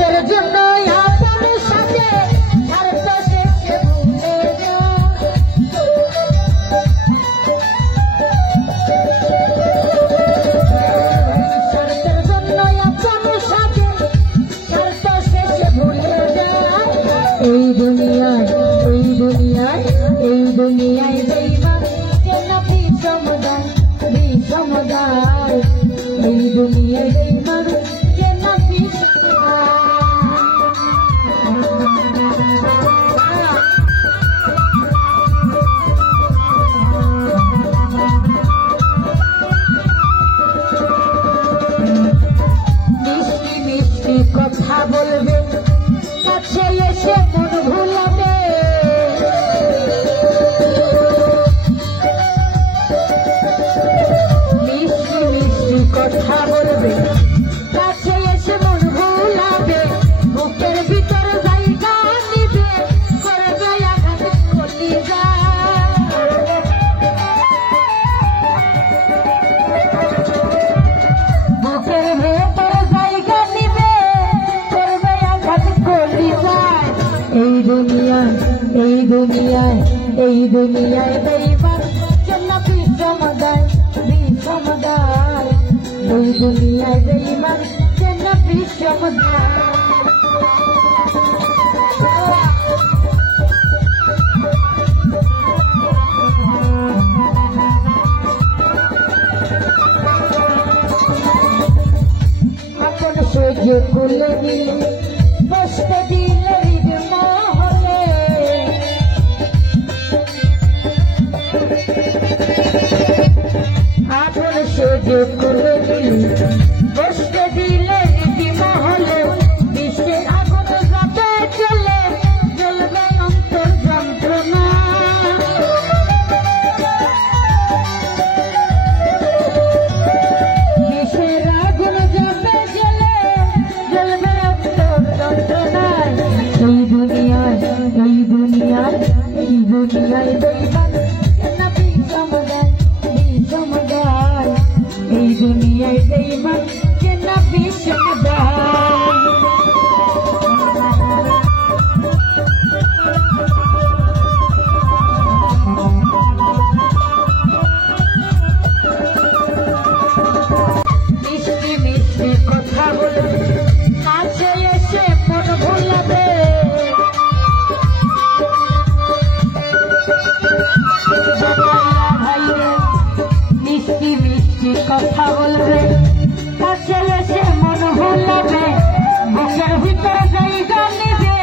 স্বার্থের জন্য আপন সাথে স্বার্থ শেষে ভুলে যায়। স্বার্থের জন্য আপন সাথে স্বার্থ শেষে ভুলে যায়। এই দুনিয়ায় এই দুনিয়ায় এই দুনিয়ায় বেঈমান যেন বিষমদায় বিষমদায়। এই দুনিয়ায় বেঈমান যেন বিষমদায়। মিষ্টি মিষ্টি কথা বলবে কাছে এসে মন ভুলাবে। মিষ্টি মিষ্টি কথা বলবে কাছে এসে মন ভুলাবে। বুকের ভিতর জায়গা নিবে করবে আঘাত কলিজা। বুকের ভেতর জায়গা নিবে করবে আঘাত কলিজায়। এই দুনিয়ায় এই দুনিয়ায় এই দুনিয়ায় বেঈমান যেন বিষমদায় বিষমদায়। এই দুনিয়ায় বেঈমান যেন বিষমদায়। আপন সেজে কুলে নিলে বসতে দিলে হৃদ মহলে। আপন সেজে কুলে নিলে বসতে দিলে হৃদ মহলে। বিশ্বের আগুন যাবে চলে জ্বলবে অন্তর যন্ত্রণা। বিশ্বের আগুন যাবে জ্বলে জ্বলবে অন্তর যন্ত্রণায়। এই দুনিয়ায় এই দুনিয়ায় এই দুনিয়ায় বেঈমান যেন বিষমদায় বিষমদায়। এই দুনিয়ায় বেঈমান যেন বিষমদায়। মিষ্টি মিষ্টি কথা বলবে কাছে এসে মন ভুলাবে। ভাইরে মিষ্টি মিষ্টি কথা বলবে কাছে এসে মন ভুলাবে। বুকের ভিতর জায়গা নিবে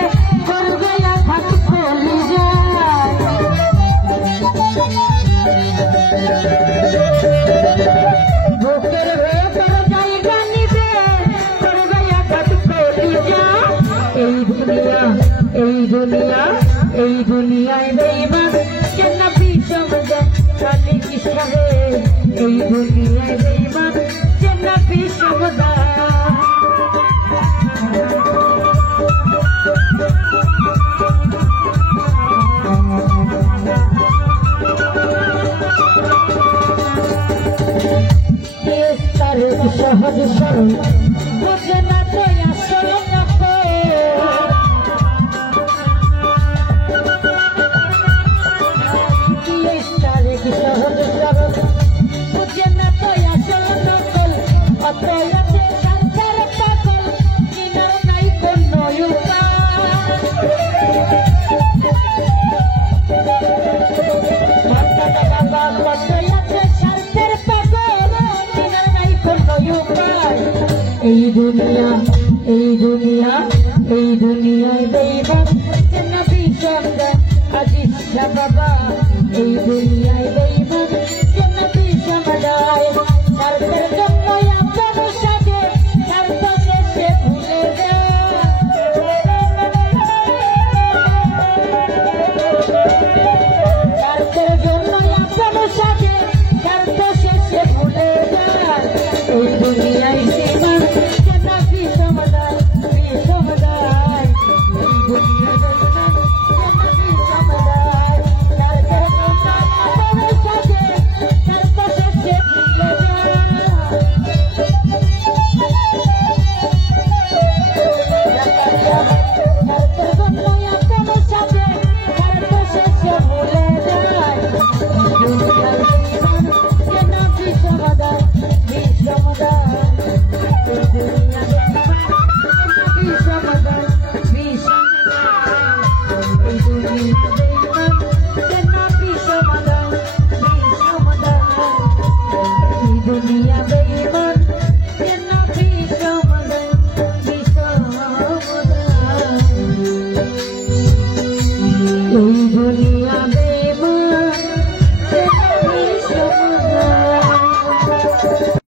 করবে আঘাত কলিজায়। বুকের ভেতর জায়গা নিবে করবে আঘাত কলিজায়। এই দুনিয়া এই দুনিয়া এই দুনিয়ায় বেঈমান যেন বিষমদায় কালি কিসবে। এই দুনিয়ায় বেঈমান যেন বিষমদায়। সহজ সরল বুঝে না তো আসল নকল। সহজ সরল বুঝে না তো আসল নকল। অত আছে সংসার পাগল কিনার নাই কোনো উপায়। এই দুনিয়া এই দুনিয়া এই দুনিয়ায় বেঈমান যেন বিষমদায় আজিজ বাবা। এই দুনিয়ায় বেঈমান যেন বিষমদায়। স্বার্থের জন্য